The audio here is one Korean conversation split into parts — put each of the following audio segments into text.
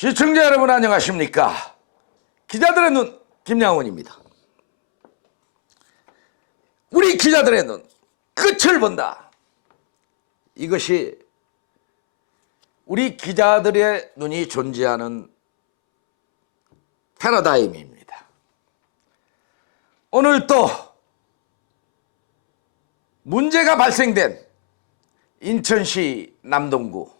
시청자 여러분 안녕하십니까? 기자들의 눈 김양훈입니다. 우리 기자들의 눈 끝을 본다. 이것이 우리 기자들의 눈이 존재하는 패러다임입니다. 오늘 또 문제가 발생된 인천시 남동구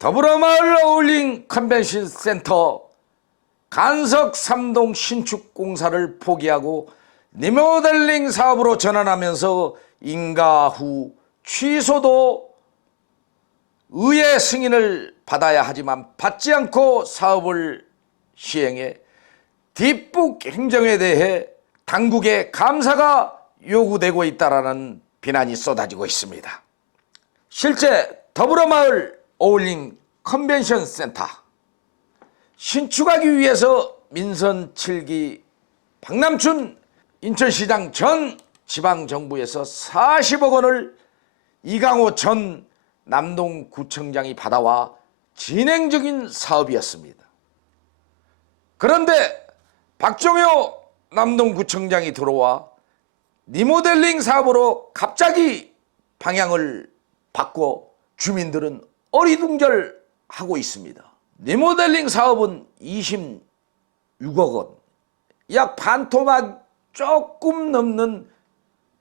더불어마을 어울림 컨벤션 센터 간석 3동 신축 공사를 포기하고 리모델링 사업으로 전환하면서 인가 후 취소도 의회 승인을 받아야 하지만 받지 않고 사업을 시행해 뒷북 행정에 대해 당국의 감사가 요구되고 있다는 비난이 쏟아지고 있습니다. 실제 더불어마을 어울림 컨벤션 센터 신축하기 위해서 민선 7기 박남춘 인천시장 전 지방정부에서 40억 원을 이강호 전 남동구청장이 받아와 진행 중인 사업이었습니다. 그런데 박종효 남동구청장이 들어와 리모델링 사업으로 갑자기 방향을 바꿔 주민들은 어리둥절하고 있습니다. 리모델링 사업은 26억 원, 약 반토막 조금 넘는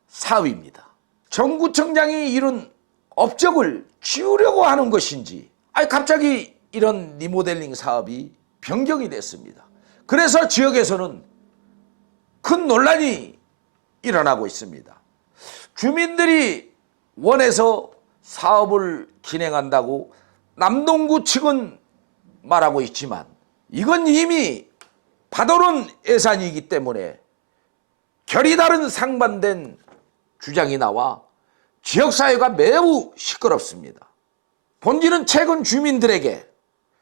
사업입니다. 정 구청장이 이런 업적을 지우려고 하는 것인지 갑자기 이런 리모델링 사업이 변경이 됐습니다. 그래서 지역에서는 큰 논란이 일어나고 있습니다. 주민들이 원해서 사업을 진행한다고 남동구 측은 말하고 있지만 이건 이미 받아놓은 예산이기 때문에 결이 다른 상반된 주장이 나와 지역사회가 매우 시끄럽습니다. 본질은 최근 주민들에게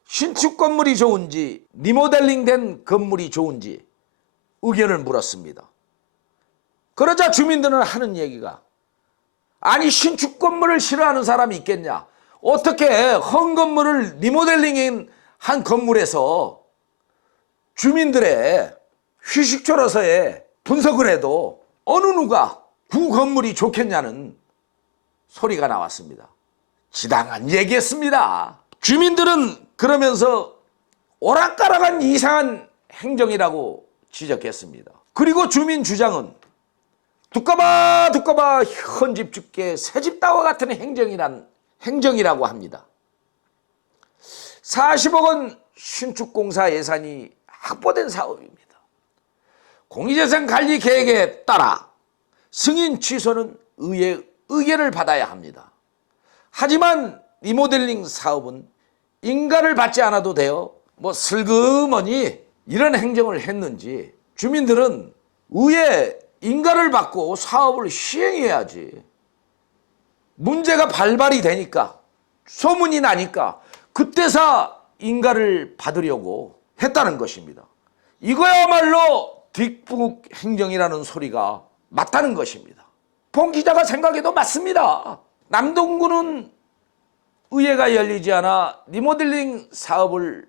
신축 건물이 좋은지 리모델링된 건물이 좋은지 의견을 물었습니다. 그러자 주민들은 하는 얘기가 아니 신축 건물을 싫어하는 사람이 있겠냐? 어떻게 헌 건물을 리모델링한 건물에서 주민들의 휴식처로서의 분석을 해도 어느 누가 구 건물이 좋겠냐는 소리가 나왔습니다. 지당한 얘기였습니다. 주민들은 그러면서 오락가락한 이상한 행정이라고 지적했습니다. 그리고 주민 주장은 두꺼봐 헌집 죽게 새집 따와 같은 행정이라고 합니다. 40억 원 신축공사 예산이 확보된 사업입니다. 공유재산 관리 계획에 따라 승인 취소는 의회 의견을 받아야 합니다. 하지만 리모델링 사업은 인가를 받지 않아도 돼요. 슬그머니 이런 행정을 했는지 주민들은 의회 인가를 받고 사업을 시행해야지. 문제가 발발이 되니까 소문이 나니까 그때서 인가를 받으려고 했다는 것입니다. 이거야말로 뒷북 행정이라는 소리가 맞다는 것입니다. 본 기자가 생각해도 맞습니다. 남동구는 의회가 열리지 않아 리모델링 사업을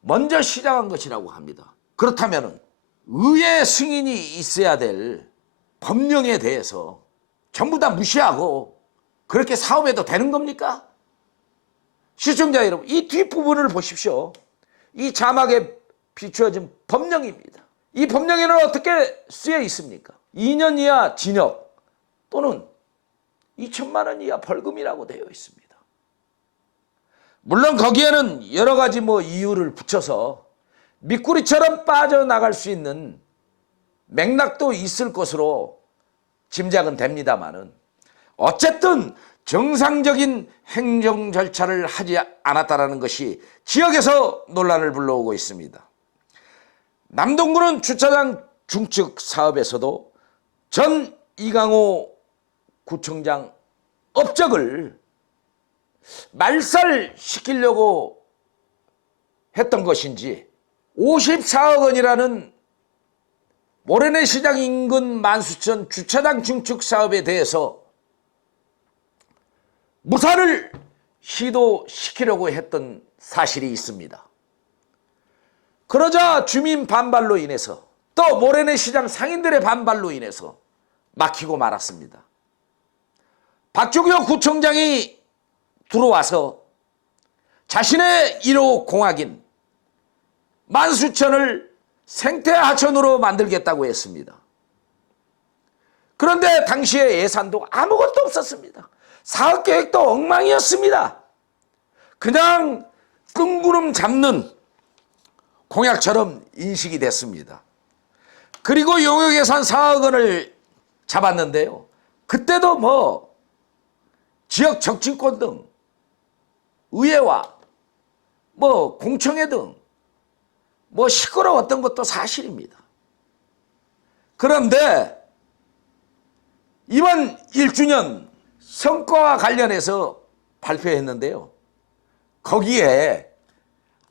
먼저 시작한 것이라고 합니다. 그렇다면 의회 승인이 있어야 될 법령에 대해서 전부 다 무시하고 그렇게 사업해도 되는 겁니까? 시청자 여러분, 이 뒷부분을 보십시오. 이 자막에 비추어진 법령입니다. 이 법령에는 어떻게 쓰여 있습니까? 2년 이하 징역 또는 2천만 원 이하 벌금이라고 되어 있습니다. 물론 거기에는 여러 가지 이유를 붙여서 미꾸리처럼 빠져나갈 수 있는 맥락도 있을 것으로 짐작은 됩니다만은 어쨌든 정상적인 행정 절차를 하지 않았다는 것이 지역에서 논란을 불러오고 있습니다. 남동구는 주차장 중축 사업에서도 전 이강호 구청장 업적을 말살시키려고 했던 것인지 54억 원이라는 모래내 시장 인근 만수천 주차장 중축 사업에 대해서 무산을 시도시키려고 했던 사실이 있습니다. 그러자 주민 반발로 인해서 또 모래내 시장 상인들의 반발로 인해서 막히고 말았습니다. 박종효 구청장이 들어와서 자신의 1호 공약인 만수천을 생태하천으로 만들겠다고 했습니다. 그런데 당시에 예산도 아무것도 없었습니다. 사업계획도 엉망이었습니다. 그냥 뜬구름 잡는 공약처럼 인식이 됐습니다. 그리고 용역 예산 4억 원을 잡았는데요. 그때도 뭐 지역 정치권 등 의회와 뭐 공청회 등 뭐 시끄러웠던 것도 사실입니다. 그런데 이번 1주년 성과와 관련해서 발표했는데요. 거기에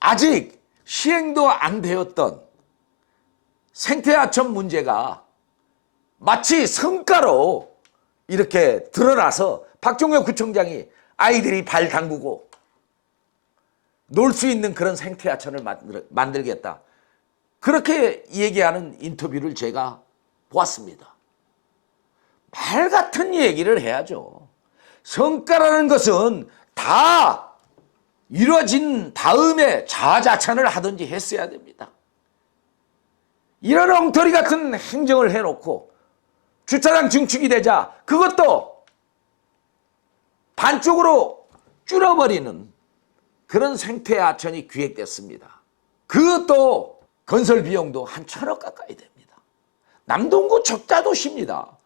아직 시행도 안 되었던 생태하천 문제가 마치 성과로 이렇게 드러나서 박종효 구청장이 아이들이 발 담그고 놀 수 있는 그런 생태하천을 만들겠다. 그렇게 얘기하는 인터뷰를 제가 보았습니다. 말 같은 얘기를 해야죠. 성과라는 것은 다 이루어진 다음에 자화자찬을 하든지 했어야 됩니다. 이런 엉터리 같은 행정을 해놓고 주차장 증축이 되자 그것도 반쪽으로 줄여버리는 그런 생태하천이 기획됐습니다. 그것도 건설 비용도 한 1,000억 가까이 됩니다. 남동구 적자도시입니다.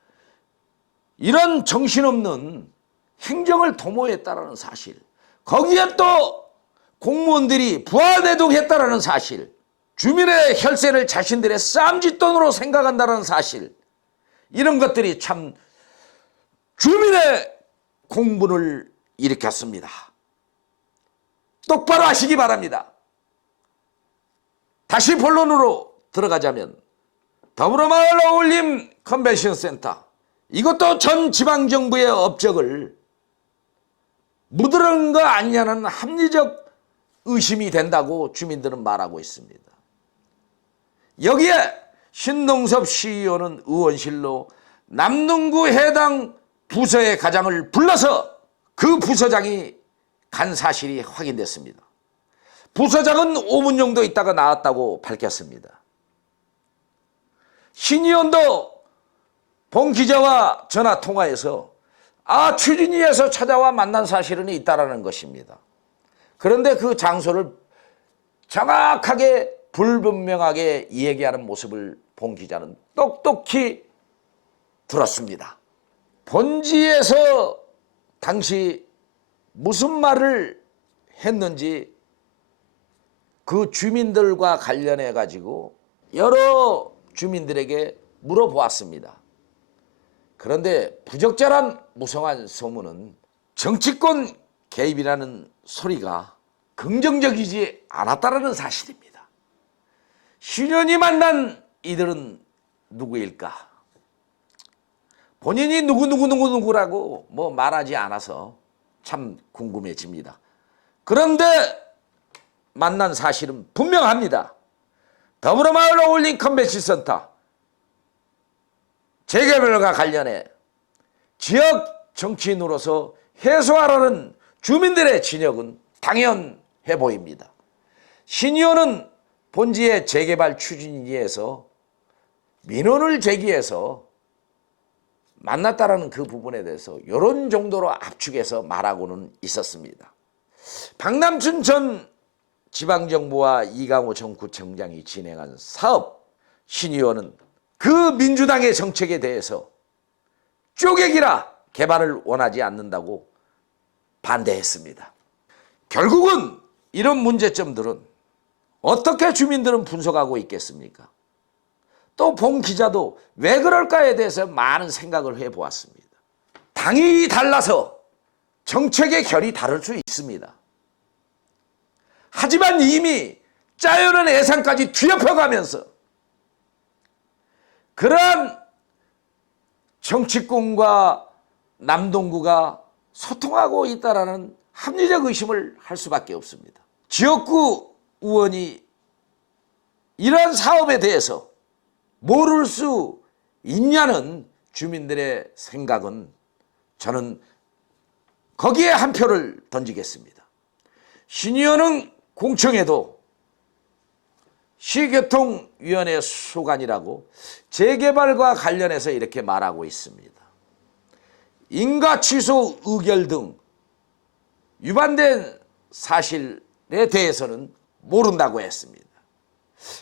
이런 정신없는 행정을 도모했다는 사실, 거기에 또 공무원들이 부하대동했다는 사실, 주민의 혈세를 자신들의 쌈짓돈으로 생각한다는 사실, 이런 것들이 참 주민의 공분을 일으켰습니다. 똑바로 하시기 바랍니다. 다시 본론으로 들어가자면 더불어마을 어울림 컨벤션 센터, 이것도 전 지방정부의 업적을 묻으는 거 아니냐는 합리적 의심이 된다고 주민들은 말하고 있습니다. 여기에 신동섭 CEO는 의원실로 남동구 해당 부서의 가장을 불러서 그 부서장이 간 사실이 확인됐습니다. 부서장은 5분 정도 있다가 나왔다고 밝혔습니다. 신 의원도 봉 기자와 전화 통화해서 추진위에서 찾아와 만난 사실은 있다라는 것입니다. 그런데 그 장소를 정확하게 불분명하게 얘기하는 모습을 봉 기자는 똑똑히 들었습니다. 본지에서 당시 무슨 말을 했는지 그 주민들과 관련해 가지고 여러 주민들에게 물어보았습니다. 그런데 부적절한 무성한 소문은 정치권 개입이라는 소리가 긍정적이지 않았다는 사실입니다. 신현이 만난 이들은 누구일까? 본인이 누구라고 뭐 말하지 않아서 참 궁금해집니다. 그런데 만난 사실은 분명합니다. 더불어마을 어울림 컨벤션 센터 재개발과 관련해 지역 정치인으로서 해소하라는 주민들의 진역은 당연해 보입니다. 신 의원은 본지의 재개발 추진위에서 민원을 제기해서 만났다라는 그 부분에 대해서 이런 정도로 압축해서 말하고는 있었습니다. 박남춘 전 지방정부와 이강호 전 구청장이 진행한 사업, 신 의원은 그 민주당의 정책에 대해서 쪼개기라 개발을 원하지 않는다고 반대했습니다. 결국은 이런 문제점들은 어떻게 주민들은 분석하고 있겠습니까? 또 봉 기자도 왜 그럴까에 대해서 많은 생각을 해보았습니다. 당이 달라서 정책의 결이 다를 수 있습니다. 하지만 이미 짜여놓은 예산까지 뒤엎어가면서 그러한 정치권과 남동구가 소통하고 있다는 합리적 의심을 할 수밖에 없습니다. 지역구 의원이 이러한 사업에 대해서 모를 수 있냐는 주민들의 생각은 저는 거기에 한 표를 던지겠습니다. 신의원은 공청회도 시교통위원회 소관이라고 재개발과 관련해서 이렇게 말하고 있습니다. 인가 취소 의결 등 위반된 사실에 대해서는 모른다고 했습니다.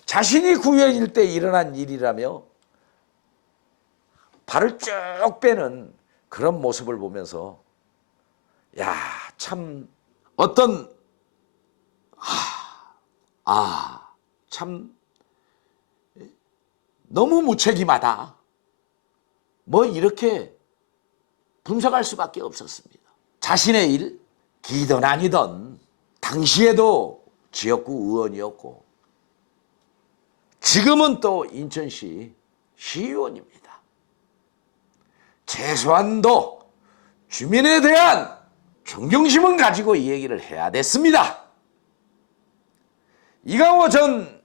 자신이 구현일 때 일어난 일이라며 발을 쭉 빼는 그런 모습을 보면서 야, 참 어떤 참 너무 무책임하다. 뭐 이렇게 분석할 수밖에 없었습니다. 자신의 일, 기든 아니든 당시에도 지역구 의원이었고 지금은 또 인천시 시의원입니다. 최소한도 주민에 대한 존경심은 가지고 이 얘기를 해야 됐습니다. 이강호 전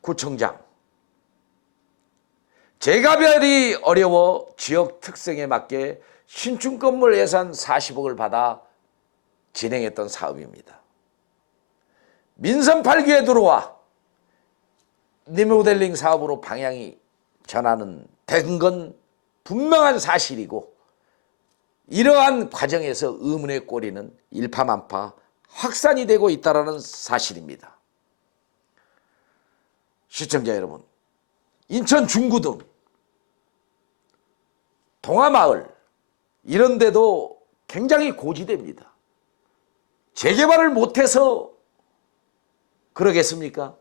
구청장, 재개발이 어려워 지역 특성에 맞게 신축 건물 예산 40억을 받아 진행했던 사업입니다. 민선 8기에 들어와 리모델링 사업으로 방향이 전환은 된 건 분명한 사실이고 이러한 과정에서 의문의 꼬리는 일파만파 확산이 되고 있다는 사실입니다. 시청자 여러분, 인천 중구 등 동화마을 이런 데도 굉장히 고지됩니다. 재개발을 못해서 그러겠습니까?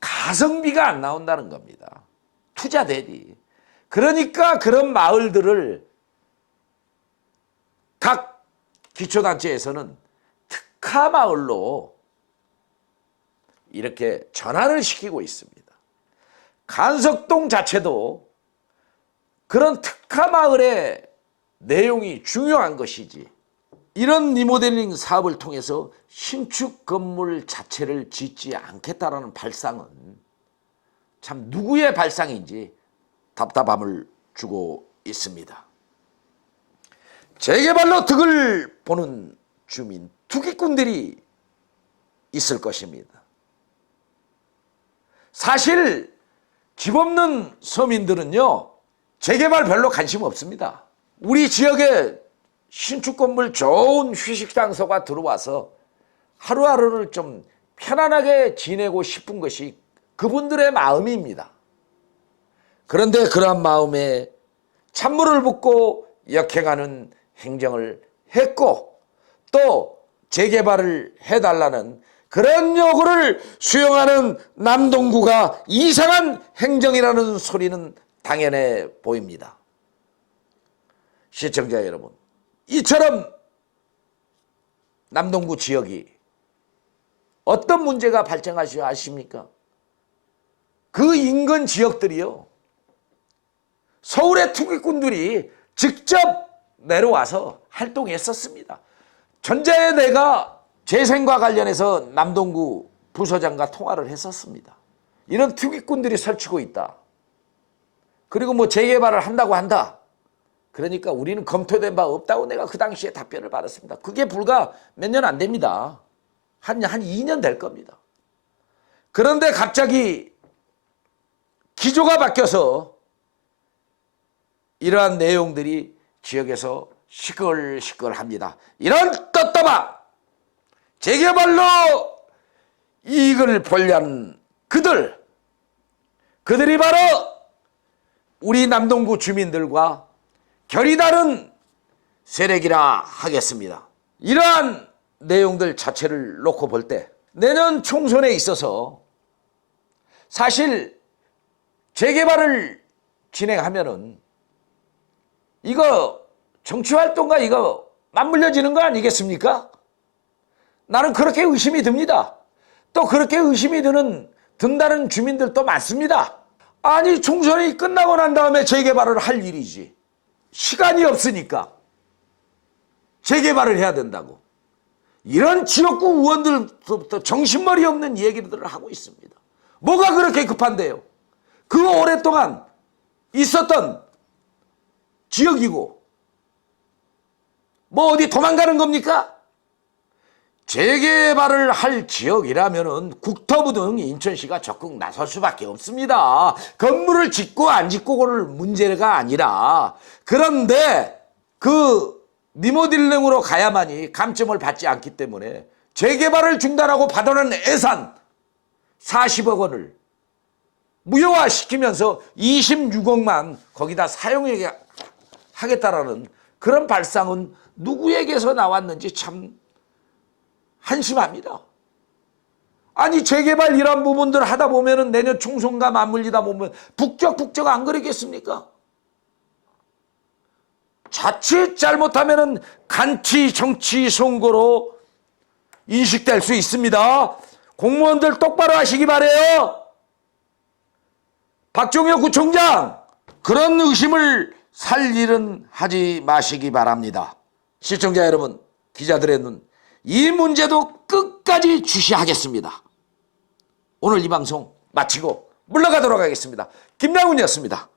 가성비가 안 나온다는 겁니다. 투자 대비. 그러니까 그런 마을들을 각 기초단체에서는 특화마을로 이렇게 전환을 시키고 있습니다. 간석동 자체도 그런 특화마을의 내용이 중요한 것이지 이런 리모델링 사업을 통해서 신축 건물 자체를 짓지 않겠다라는 발상은 참 누구의 발상인지 답답함을 주고 있습니다. 재개발로 득을 보는 주민, 투기꾼들이 있을 것입니다. 사실 집 없는 서민들은요, 재개발 별로 관심 없습니다. 우리 지역에 신축 건물 좋은 휴식 장소가 들어와서 하루하루를 좀 편안하게 지내고 싶은 것이 그분들의 마음입니다. 그런데 그러한 마음에 찬물을 붓고 역행하는 행정을 했고 또 재개발을 해달라는 그런 요구를 수용하는 남동구가 이상한 행정이라는 소리는 당연해 보입니다. 시청자 여러분, 이처럼 남동구 지역이 어떤 문제가 발생하시지 아십니까? 그 인근 지역들이요, 서울의 투기꾼들이 직접 내려와서 활동했었습니다. 전자에 내가 재생과 관련해서 남동구 부서장과 통화를 했었습니다. 이런 투기꾼들이 설치고 있다. 그리고 뭐 재개발을 한다고 한다. 그러니까 우리는 검토된 바 없다고 내가 그 당시에 답변을 받았습니다. 그게 불과 몇 년 안 됩니다. 한 2년 될 겁니다. 그런데 갑자기 기조가 바뀌어서 이러한 내용들이 지역에서 시끌시끌합니다. 이런 떳떳함, 재개발로 이익을 보려는 그들이 바로 우리 남동구 주민들과 결이 다른 세력이라 하겠습니다. 이러한 내용들 자체를 놓고 볼 때 내년 총선에 있어서 사실 재개발을 진행하면은 이거 정치활동과 이거 맞물려지는 거 아니겠습니까? 나는 그렇게 의심이 듭니다. 또 그렇게 의심이 든다는 주민들도 많습니다. 아니, 총선이 끝나고 난 다음에 재개발을 할 일이지. 시간이 없으니까 재개발을 해야 된다고. 이런 지역구 의원들부터 정신머리 없는 얘기들을 하고 있습니다. 뭐가 그렇게 급한데요? 그 오랫동안 있었던 지역이고 뭐 어디 도망가는 겁니까? 재개발을 할 지역이라면은 국토부 등 인천시가 적극 나설 수밖에 없습니다. 건물을 짓고 안 짓고를 문제가 아니라, 그런데 그 리모델링으로 가야만이 감점을 받지 않기 때문에 재개발을 중단하고 받아낸 예산 40억 원을 무효화시키면서 26억만 거기다 사용하겠다라는 그런 발상은 누구에게서 나왔는지 참 한심합니다. 아니 재개발 이런 부분들 하다 보면은 내년 총선과 맞물리다 보면 북적북적 안 그러겠습니까? 자칫 잘못하면은 간치 정치 선거로 인식될 수 있습니다. 공무원들 똑바로 하시기 바래요. 박종혁 구청장, 그런 의심을 살 일은 하지 마시기 바랍니다. 시청자 여러분, 기자들의 눈, 이 문제도 끝까지 주시하겠습니다. 오늘 이 방송 마치고 물러가도록 하겠습니다. 김남훈이었습니다.